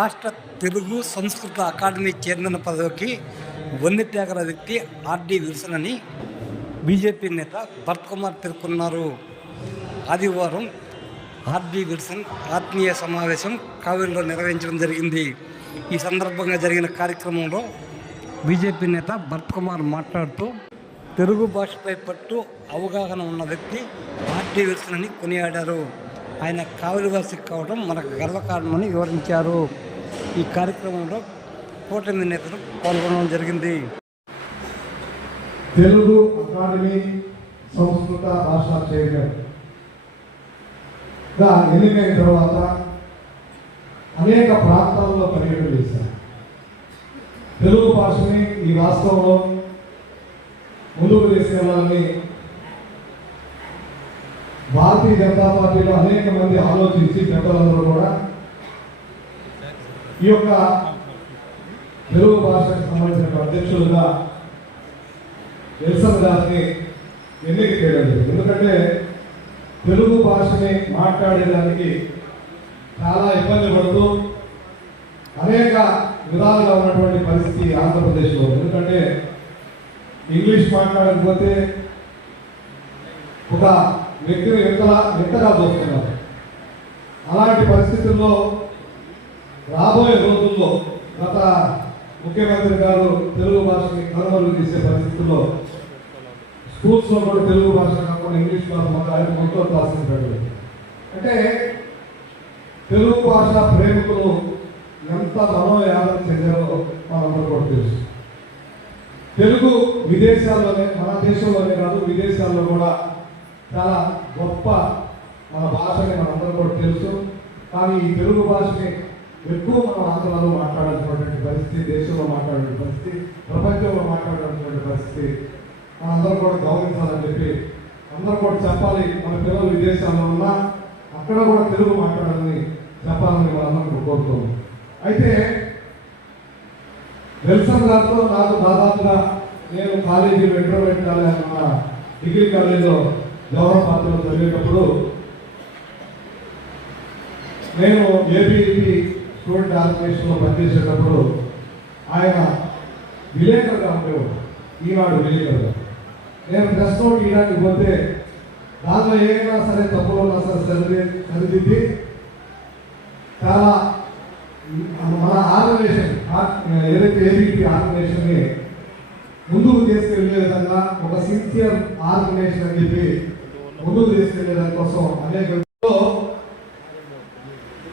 రాష్ట్ర తెలుగు సంస్కృత academy chairman పదవికి వన్నెత్యాగల వ్యక్తి ఆర్డి విల్సన్ అని బీజేపీ నేత భరత్ కుమార్ పేర్కొన్నారు. ఆదివారం ఆర్డి విల్సన్ ఆత్మీయ సమావేశం కావేరిలో నిర్వహించడం జరిగింది. ఈ సందర్భంగా జరిగిన కార్యక్రమంలో బీజేపీ నేత భరత్ కుమార్ మాట్లాడుతూ తెలుగు భాషపై పట్టు అవగాహన ఉన్న వ్యక్తి ఆర్డి విల్సన్ అని కొనియాడారు. ఆయన కావలివాసి కావడం మనకు గర్వకారణమని వివరించారు. ఈ కార్యక్రమంలో కూటమి నేతలు పాల్గొనడం జరిగింది. తెలుగు అకాడమీ సంస్కృత భాషా చైర్మన్గా ఎన్నికైన తర్వాత అనేక ప్రాంతాల్లో పర్యటన చేశారు. తెలుగు భాషని ఈ రాష్ట్రంలో ముందుకు తీసుకెళ్ళాలని భారతీయ జనతా పార్టీలో అనేక మంది ఆలోచించి పెద్దలందరూ కూడా ఈ యొక్క తెలుగు భాషకు సంబంధించిన అధ్యక్షులుగా ఎల్సన్ గారిని ఎన్నిక చేయడం జరిగింది. ఎందుకంటే తెలుగు భాషని మాట్లాడేదానికి చాలా ఇబ్బంది పడుతూ అనేక విధాలుగా ఉన్నటువంటి పరిస్థితి ఆంధ్రప్రదేశ్లో ఎందుకంటే ఇంగ్లీష్ మాట్లాడకపోతే ఒక వ్యక్తిని ఎంతలా ఎంతగా చూస్తున్నారు అలాంటి పరిస్థితుల్లో రాబోయే రోజుల్లో గత ముఖ్యమంత్రి గారు తెలుగు భాషని కనుమరుగు చేసే పరిస్థితుల్లో స్కూల్స్లో కూడా తెలుగు భాష కాకుండా ఇంగ్లీష్ భాష మొత్తం ఆయన మొత్తం క్లాసులు పెట్టారు అంటే తెలుగు భాష ప్రేమికులు ఎంత మనోయాదం చెందారో మనందరూ కూడా తెలుసు. తెలుగు విదేశాల్లోనే మన దేశంలోనే కాదు విదేశాల్లో కూడా చాలా గొప్ప మన భాషని మనందరూ కూడా తెలుసు. కానీ ఈ తెలుగు భాషని ఎక్కువ మనం ఆంధ్రలో మాట్లాడాల్సినటువంటి పరిస్థితి దేశంలో మాట్లాడే పరిస్థితి ప్రపంచంలో మాట్లాడాల్సినటువంటి పరిస్థితి. మనందరం కూడా గౌరవించాలని చెప్పి అందరం కూడా చెప్పాలి. మన పిల్లలు విదేశాల్లో ఉన్నా అక్కడ కూడా తెలుగు మాట్లాడాలని చెప్పాలని మనందరం కోరుతాం అయితే వెల్సన్ గారితో నాకు దాదాపుగా నేను కాలేజీలో ఇంటర్మీడియట్ కాలేజ్ అన్న డిగ్రీ కాలేజీలో గౌరవ పాత్రలో చదివేటప్పుడు నేను ఏబీఈపీ స్టూడెంట్ ఆర్గనైజేషన్లో పనిచేసేటప్పుడు ఆయన విలేకరుగా ఉండేవాడు. ఈనాడు విలేకరుగా నేను ప్రెస్ నోట్ ఇయడానికి పోతే దాంట్లో ఏమైనా సరే తప్పులు ఉన్నా సరే సరిది సరిదిద్ది చాలా మన ఆర్గనైజేషన్ ఏదైతే ఏబిపి ఆర్గనైజేషన్ని ముందుకు తీసుకెళ్ళే విధంగా ఒక సిన్సియర్ ఆర్గనైజేషన్ అని చెప్పి ముందుకు తీసుకెళ్ళే దానికోసం అనేక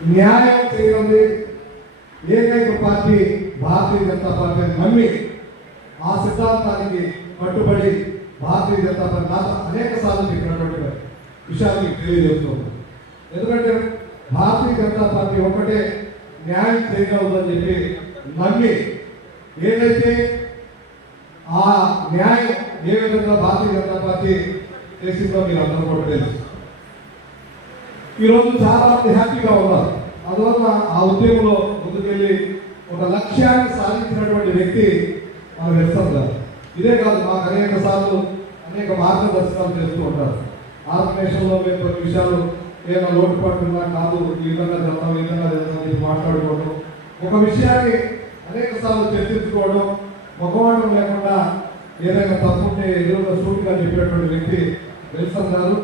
న్యాయం చేయండి. ఏకైక పార్టీ భారతీయ జనతా పార్టీ అని నమ్మి ఆ సిద్ధాంతానికి కట్టుబడి భారతీయ జనతా పార్టీ నాకు అనేక సార్లు చెప్పినటువంటి విషయాలు మీకు తెలియజేస్తున్నాను. ఎందుకంటే భారతీయ జనతా పార్టీ ఒకటే న్యాయం చేయగలదని చెప్పి నమ్మి ఏదైతే ఆ న్యాయం ఏ విధంగా భారతీయ జనతా పార్టీ చేసిందో మీరు అందరూ కూడా తెలుసు. ఈరోజు చాలా మంది హ్యాపీగా ఉన్నారు. అందువల్ల ఆ ఉద్యమంలో ముందుకెళ్ళి ఒక లక్ష్యాన్ని సాధించినటువంటి వ్యక్తి మన వ్యక్తం గారు. ఇదే కాదు మాకు అనేక సార్లు అనేక మార్గదర్శకాలు చేస్తూ ఉంటారు. ఆర్గనైజేషన్లో మేము కొన్ని విషయాలు ఏమైనా లోటుపాటు కాదు ఈ విధంగా జరగడం ఈ విధంగా జరగడం మాట్లాడుకోవడం ఒక విషయాన్ని అనేక సార్లు చర్చించుకోవడం ముఖమాటం లేకుండా ఏదైనా తప్పుంటే ఏదో సూటిగా చెప్పేటువంటి వ్యక్తి వెల్సన్ గారు.